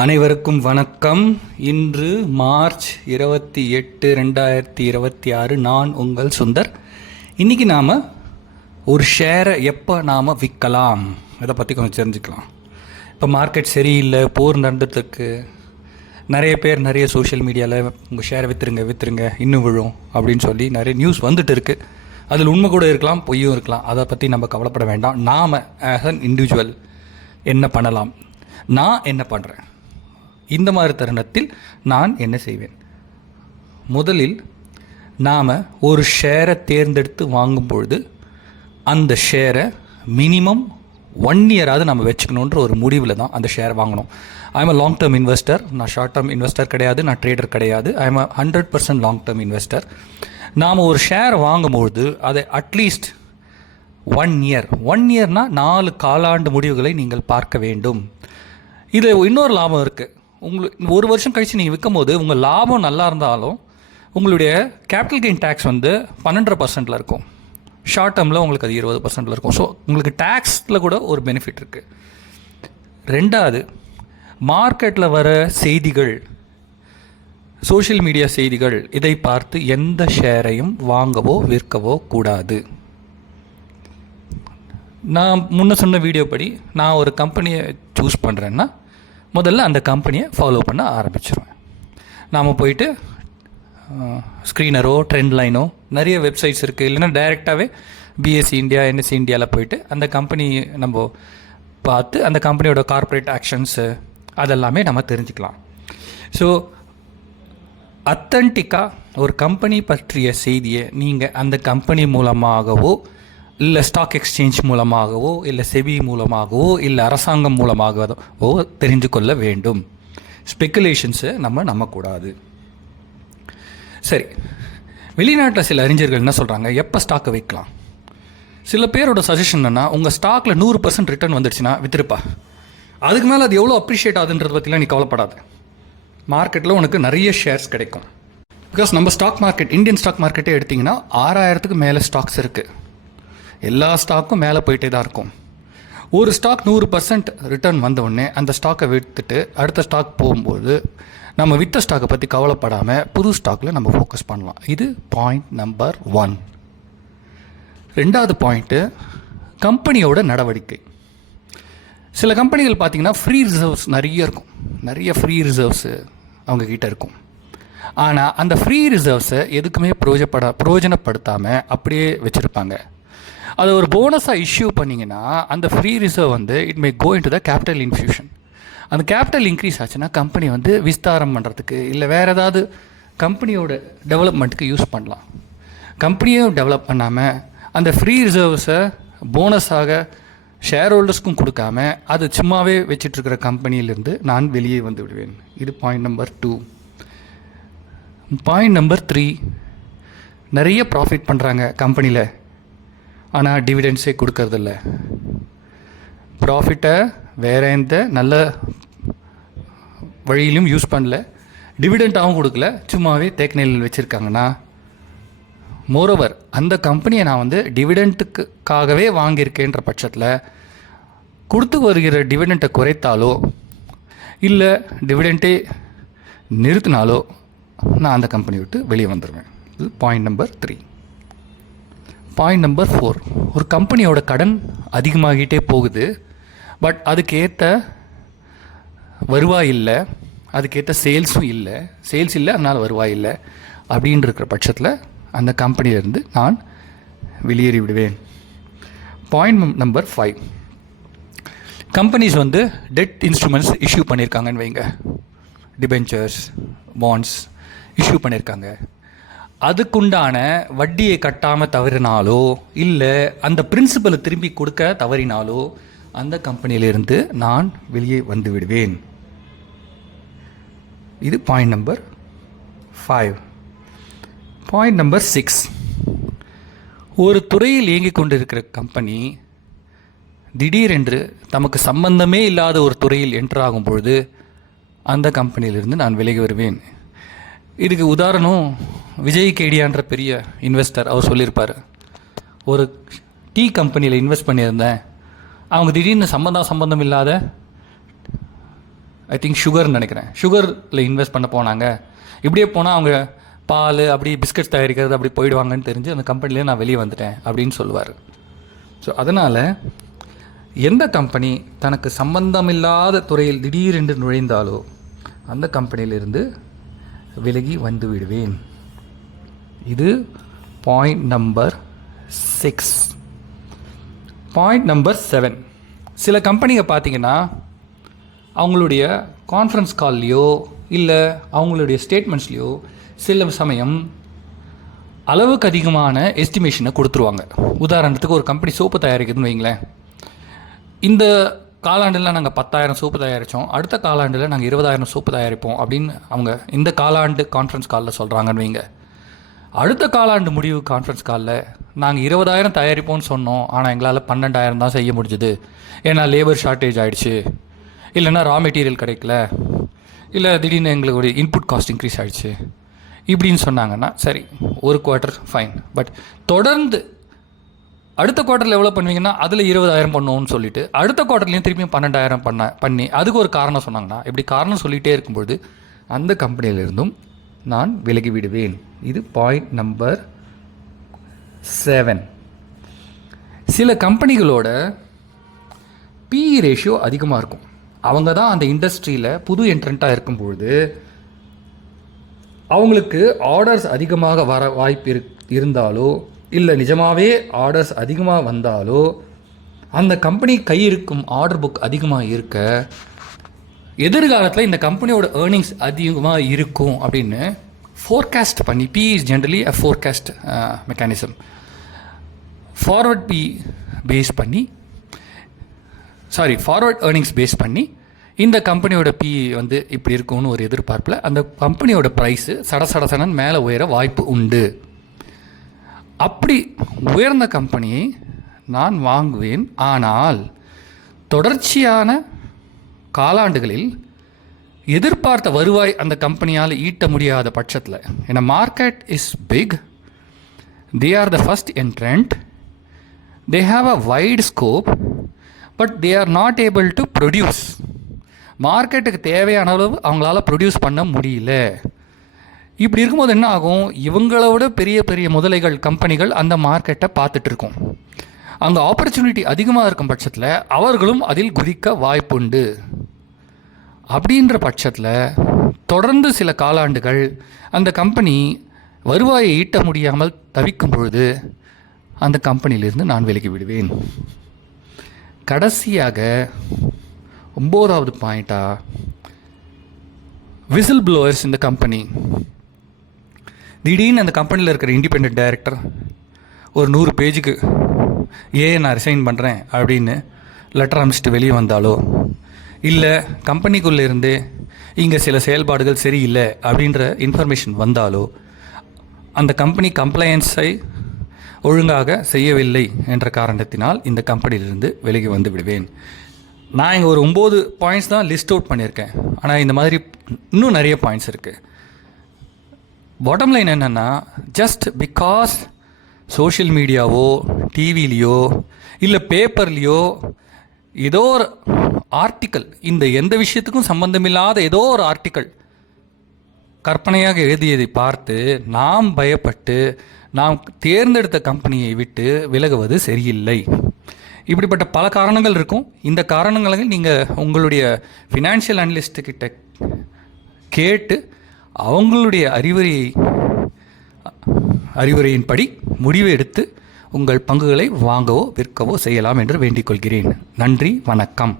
அனைவருக்கும் வணக்கம். இன்று மார்ச் 28, 2026. நான் உங்கள் சுந்தர். இன்றைக்கி நாம் ஒரு ஷேரை எப்போ நாம் விற்கலாம் இதை பற்றி கொஞ்சம் தெரிஞ்சுக்கலாம். இப்போ மார்க்கெட் சரியில்லை, போர் நடந்துட்டுருக்கு, நிறைய பேர் நிறைய சோஷியல் மீடியாவில் உங்கள் ஷேரை விற்றுருங்க இன்னும் விழும் அப்படின்னு சொல்லி நிறைய நியூஸ் வந்துட்டு இருக்குது. அதில் உண்மை கூட இருக்கலாம், பொய்யும் இருக்கலாம். அதை பற்றி நம்ம கவலைப்பட வேண்டாம். நாம் ஆஸ் அன் இண்டிவிஜுவல் என்ன பண்ணலாம், நான் என்ன பண்ணுறேன், இந்த மாதிரி தருணத்தில் நான் என்ன செய்வேன்? முதலில் நாம் ஒரு ஷேரை தேர்ந்தெடுத்து வாங்கும்பொழுது அந்த ஷேரை மினிமம் 1 இயராவது நம்ம வச்சுக்கணுன்ற ஒரு முடிவில் தான் அந்த ஷேரை வாங்கணும். ஐஎம் அ லாங் டேர்ம் இன்வெஸ்டர். நான் ஷார்ட் டேர்ம் இன்வெஸ்டர் கிடையாது, நான் ட்ரேடர் கிடையாது. ஐஎம் அ 100% லாங் டேர்ம் இன்வெஸ்டர். நாம் ஒரு ஷேர் வாங்கும்பொழுது அதை அட்லீஸ்ட் 1 இயர்னால் 4 காலாண்டு முடிவுகளை நீங்கள் பார்க்க வேண்டும். இதில் இன்னொரு லாபம் இருக்குது. உங்களுக்கு 1 வருஷம் கழித்து நீங்கள் விற்கும் போது உங்கள் லாபம் நல்லா இருந்தாலும் உங்களுடைய கேபிட்டல் கெயின் டேக்ஸ் 12% இருக்கும். ஷார்ட் டேர்மில் உங்களுக்கு அது 20% இருக்கும். ஸோ உங்களுக்கு டேக்ஸில் கூட ஒரு பெனிஃபிட் இருக்குது. ரெண்டாவது, மார்க்கெட்டில் வர செய்திகள், சோஷியல் மீடியா செய்திகள், இதை பார்த்து எந்த ஷேரையும் வாங்கவோ விற்கவோ கூடாது. நான் முன்ன சொன்ன வீடியோ படி நான் ஒரு கம்பெனியை சூஸ் பண்ணுறேன்னா முதல்ல அந்த கம்பெனியை ஃபாலோ பண்ண ஆரம்பிச்சிருவேன். நாம் போயிட்டு ஸ்க்ரீனரோ ட்ரெண்ட் லைனோ நிறைய வெப்சைட்ஸ் இருக்குது, இல்லைன்னா டைரெக்டாகவே பிஎஸ்சி இந்தியா, என்எஸ்சி இந்தியாவில் போயிட்டு அந்த கம்பெனி நம்ம பார்த்து அந்த கம்பெனியோட கார்ப்பரேட் ஆக்ஷன்ஸு அதெல்லாமே நம்ம தெரிஞ்சுக்கலாம். ஸோ அத்தன்டிக்காக ஒரு கம்பெனி பற்றிய செய்தியை நீங்கள் அந்த கம்பெனி மூலமாகவோ, இல்லை ஸ்டாக் எக்ஸ்சேஞ்ச் மூலமாகவோ, இல்லை செபி மூலமாகவோ, இல்லை அரசாங்கம் மூலமாகவோ தெரிந்து கொள்ள வேண்டும். ஸ்பெக்குலேஷன்ஸை நம்ம நம்பக்கூடாது. சரி, வெளிநாட்டில் சில அறிஞர்கள் என்ன சொல்கிறாங்க, எப்போ ஸ்டாக்கை வைக்கலாம்? சில பேரோட சஜஷன் என்னென்னா, உங்கள் ஸ்டாக்கில் 100% ரிட்டர்ன் வந்துடுச்சுன்னா விற்றுருப்பா, அதுக்கு மேலே அது எவ்வளோ அப்ரிஷியேட் ஆகுதுன்றதை பற்றிலாம் நீ கவலைப்படாது. மார்க்கெட்டில் உனக்கு நிறைய ஷேர்ஸ் கிடைக்கும். பிகாஸ் நம்ம ஸ்டாக் மார்க்கெட், இந்தியன் ஸ்டாக் மார்க்கெட்டே எடுத்திங்கன்னா 6000க்கு மேலே ஸ்டாக்ஸ் இருக்குது. எல்லா ஸ்டாக்கும் மேலே போயிட்டே தான் இருக்கும். ஒரு ஸ்டாக் 100% ரிட்டர்ன் வந்தவுடனே அந்த ஸ்டாக்கை விற்றுட்டு அடுத்த ஸ்டாக் போகும்போது நம்ம விற்ற ஸ்டாக்கை பற்றி கவலைப்படாமல் புது ஸ்டாக்கில் நம்ம ஃபோக்கஸ் பண்ணலாம். இது பாயிண்ட் நம்பர் 1. ரெண்டாவது பாயிண்ட்டு, கம்பெனியோட நடவடிக்கை. சில கம்பெனிகள் பார்த்திங்கன்னா ஃப்ரீ ரிசர்வ்ஸ் நிறைய இருக்கும், நிறைய ஃப்ரீ ரிசர்வ்ஸு அவங்கக்கிட்ட இருக்கும். ஆனால் அந்த ஃப்ரீ ரிசர்வ்ஸை எதுக்குமே பிரயோஜனப்படுத்தாமல் அப்படியே வச்சுருப்பாங்க. அதை ஒரு போனஸாக இஷ்யூ பண்ணிங்கன்னா அந்த free reserve it may go into the capital infusion. அந்த கேபிட்டல் இன்க்ரீஸ் ஆச்சுன்னா கம்பெனி விஸ்தாரம் பண்ணுறதுக்கு, இல்லை வேறு ஏதாவது கம்பெனியோட டெவலப்மெண்ட்டுக்கு யூஸ் பண்ணலாம். கம்பெனியும் டெவலப் பண்ணாமல் அந்த ஃப்ரீ ரிசர்வ்ஸை போனஸாக ஷேர் ஹோல்டர்ஸ்க்கும் கொடுக்காம அது சும்மாவே வச்சிட்ருக்கிற கம்பெனியிலேருந்து நான் வெளியே வந்து விடுவேன். இது பாயிண்ட் நம்பர் 2. பாயிண்ட் நம்பர் 3, நிறைய ப்ராஃபிட் பண்ணுறாங்க கம்பெனியில், ஆனால் டிவிடெண்ட்ஸே கொடுக்கறதில்ல. ப்ராஃபிட்டை வேறு எந்த நல்ல வழியிலும் யூஸ் பண்ணல, டிவிடெண்ட்டாகவும் கொடுக்கல, சும்மாவே தேக்கநிலையில் வச்சுருக்காங்கன்னா, மோரோவர் அந்த கம்பெனியை நான் டிவிடெண்ட்டுக்காகவே வாங்கியிருக்கேன்ற பட்சத்தில் கொடுத்து வருகிற டிவிடெண்ட்டை குறைத்தாலோ இல்லை டிவிடெண்ட்டே நிறுத்தினாலோ நான் அந்த கம்பெனி விட்டு வெளியே வந்துடுவேன். இது பாயிண்ட் நம்பர் 3. பாயிண்ட் நம்பர் 4, ஒரு கம்பெனியோட கடன் அதிகமாகிட்டே போகுது, பட் அதுக்கேற்ற வருவாய் இல்லை, அதுக்கேற்ற சேல்ஸும் இல்லை, சேல்ஸ் இல்லை அதனால் வருவாய் இல்லை அப்படின்னு இருக்கிற பட்சத்தில் அந்த கம்பெனியிலேருந்து நான் வெளியேறி விடுவேன். Point number 5, companies debt instruments issue பண்ணியிருக்காங்கன்னு வைங்க, டிபென்ச்சர்ஸ், பாண்ட்ஸ் இஷ்யூ பண்ணியிருக்காங்க. அதுக்குண்டான வட்டியை கட்டாமல் தவறினாலோ, இல்லை அந்த பிரின்சிபலை திரும்பி கொடுக்க தவறினாலோ அந்த கம்பெனியிலிருந்து நான் வெளியே வந்து விடுவேன். இது பாயிண்ட் நம்பர் 5. பாயிண்ட் நம்பர் 6, ஒரு துறையில் இயங்கிக் கொண்டிருக்கிற கம்பெனி திடீரென்று தமக்கு சம்பந்தமே இல்லாத ஒரு துறையில் என்டர் ஆகும் பொழுது அந்த கம்பெனியிலிருந்து நான் விலகி வருவேன். இதுக்கு உதாரணம் விஜய் கேடியான்ற பெரிய இன்வெஸ்டர். அவர் சொல்லியிருப்பார், ஒரு டீ கம்பெனியில் இன்வெஸ்ட் பண்ணியிருந்தேன், அவங்க திடீர்னு சம்பந்தம் இல்லாத ஐ திங்க் சுகர்னு நினைக்கிறேன், சுகரில் இன்வெஸ்ட் பண்ண போனாங்க. இப்படியே போனால் அவங்க பால் அப்படி பிஸ்கட்ஸ் தயாரிக்கிறது அப்படி போயிடுவாங்கன்னு தெரிஞ்சு அந்த கம்பெனிலே நான் வெளியே வந்துட்டேன் அப்படின்னு சொல்லுவார். ஸோ அதனால் எந்த கம்பெனி தனக்கு சம்பந்தமில்லாத துறையில் திடீரென்று நுழைந்தாலோ அந்த கம்பெனியிலிருந்து விலகி வந்து விடுவேன். இது பாயிண்ட் நம்பர் 6. பாயிண்ட் நம்பர் 7, சில கம்பெனிங்க பார்த்தீங்கன்னா அவங்களுடைய கான்ஃபரன்ஸ் கால்லையோ இல்லை அவங்களுடைய ஸ்டேட்மெண்ட்ஸ்லையோ சில சமயம் அளவுக்கு அதிகமான எஸ்டிமேஷனை கொடுத்துருவாங்க. உதாரணத்துக்கு ஒரு கம்பெனி சோப்பு தயாரிக்குதுன்னு வைங்களேன், இந்த காலாண்டில் நாங்கள் 10,000 சோப்பு தயாரித்தோம், அடுத்த காலாண்டில் நாங்கள் 20,000 சோப்பு தயாரிப்போம் அப்படின்னு அவங்க இந்த காலாண்டு கான்ஃபரன்ஸ் காலில் சொல்கிறாங்கன்னு வைங்க. அடுத்த காலாண்டு முடிவு கான்ஃபரன்ஸ் காலில் நாங்கள் 20,000 தயாரிப்போம்னு சொன்னோம், ஆனால் எங்களால் 12,000 தான் செய்ய முடிஞ்சுது, ஏன்னா லேபர் ஷார்ட்டேஜ் ஆகிடுச்சு, இல்லைன்னா ரா மெட்டீரியல் கிடைக்கல, இல்லை திடீர்னு எங்களுக்கு ஒரு இன்புட் காஸ்ட் இன்க்ரீஸ் ஆகிடுச்சு இப்படின்னு சொன்னாங்கன்னா சரி, ஒரு குவார்ட்டர் ஃபைன். பட் தொடர்ந்து அடுத்த குவார்ட்டரில் எவ்வளோ பண்ணுவீங்கன்னா அதில் 20,000 பண்ணுவோம்னு சொல்லிவிட்டு அடுத்த குவார்ட்டர்லேயும் திருப்பியும் 12,000 பண்ணி அதுக்கு ஒரு காரணம் சொன்னாங்கன்னா, இப்படி காரணம் சொல்லிகிட்டே இருக்கும்பொழுது அந்த கம்பெனியிலிருந்தும் நான் விலகி விடுவேன். இது பாயிண்ட் நம்பர் 7. சில கம்பெனிகளோட PE ரேஷியோ அதிகமாக இருக்கும். அவங்க தான் அந்த இண்டஸ்ட்ரியில் புது என்ட்ரண்ட்டாக இருக்கும்பொழுது அவங்களுக்கு ஆர்டர்ஸ் அதிகமாக வர வாய்ப்பு இருந்தாலோ இல்லை நிஜமாகவே ஆர்டர்ஸ் அதிகமாக வந்தாலோ அந்த கம்பெனி கையிருக்கும் ஆர்டர் புக் அதிகமாக இருக்க எதிர்காலத்தில் இந்த கம்பெனியோட ஏர்னிங்ஸ் அதிகமாக இருக்கும் அப்படின்னு ஃபோர்காஸ்ட் பண்ணி, PE is generally a forecast mechanism, forward earnings base பண்ணி இந்த கம்பெனியோட PE வந்து இப்படி இருக்கும்னு ஒரு எதிர்பார்ப்பில் அந்த கம்பெனியோட ப்ரைஸு சடசடசனன் மேலே உயர வாய்ப்பு உண்டு. அப்படி உயர்ந்த கம்பெனியை நான் வாங்குவேன். ஆனால் தொடர்ச்சியான காலாண்டுகளில் எதிர்பார்த்த வருவாய் அந்த கம்பெனியால் ஈட்ட முடியாத பட்சத்தில், ஏன்னா market is big, they are the first entrant, they have a wide scope, but they are not able to produce. மார்க்கெட்டுக்கு தேவையான அளவு அவங்களால ப்ரொடியூஸ் பண்ண முடியல. இப்படி இருக்கும்போது என்ன ஆகும், இவங்களோட பெரிய பெரிய முதலைகள் கம்பெனிகள் அந்த மார்க்கெட்டை பார்த்துட்டு இருக்கோம். அங்கே ஆப்பர்ச்சுனிட்டி அதிகமாக இருக்கும் பட்சத்தில் அவர்களும் அதில் குதிக்க வாய்ப்புண்டு. அப்படின்ற பட்சத்தில் தொடர்ந்து சில காலாண்டுகள் அந்த கம்பெனி வருவாயை ஈட்ட முடியாமல் தவிக்கும் பொழுது அந்த கம்பெனியிலிருந்து நான் விலகி விடுவேன். கடைசியாக 9வது பாயிண்ட்டாக, விசில் ப்ளோயர்ஸ் இந்த கம்பெனி. திடீர்னு அந்த கம்பெனியில் இருக்கிற இண்டிபெண்ட் டைரக்டர் ஒரு 100 பேஜுக்கு நான் ரிசைன் பண்ணுறேன் அப்படின்னு லெட்டர் அனுப்பிச்சிட்டு வெளியே வந்தாலோ, இல்லை கம்பெனிக்குள்ளே இருந்து இங்கே சில செயல்பாடுகள் சரியில்லை அப்படின்ற இன்ஃபர்மேஷன் வந்தாலோ, அந்த கம்பெனி கம்ப்ளையன்ஸை ஒழுங்காக செய்யவில்லை என்ற காரணத்தினால் இந்த கம்பெனியிலிருந்து விலகி வந்து விடுவேன். நான் இங்கே ஒரு 9 பாயிண்ட்ஸ் தான் லிஸ்ட் அவுட் பண்ணியிருக்கேன். ஆனால் இந்த மாதிரி இன்னும் நிறைய பாயிண்ட்ஸ் இருக்குது. பாட்டம் லைன் என்னென்னா, ஜஸ்ட் பிகாஸ் சோஷியல் மீடியாவோ டிவிலேயோ இல்லை பேப்பர்லேயோ ஏதோ ஒரு ஆர்டிக்கல், இந்த எந்த விஷயத்துக்கும் சம்பந்தமில்லாத ஏதோ ஒரு ஆர்டிக்கல் கற்பனையாக எழுதியதை பார்த்து நாம் பயப்பட்டு நாம் தேர்ந்தெடுத்த கம்பெனியை விட்டு விலகுவது சரியில்லை. இப்படிப்பட்ட பல காரணங்கள் இருக்கும். இந்த காரணங்களை நீங்கள் உங்களுடைய ஃபினான்ஷியல் அனலிஸ்ட்டுக்கிட்ட கேட்டு அவங்களுடைய அறிவுரையின்படி முடிவு எடுத்து உங்கள் பங்குகளை வாங்கவோ விற்கவோ செய்யலாம் என்று வேண்டிக் கொள்கிறேன். நன்றி, வணக்கம்.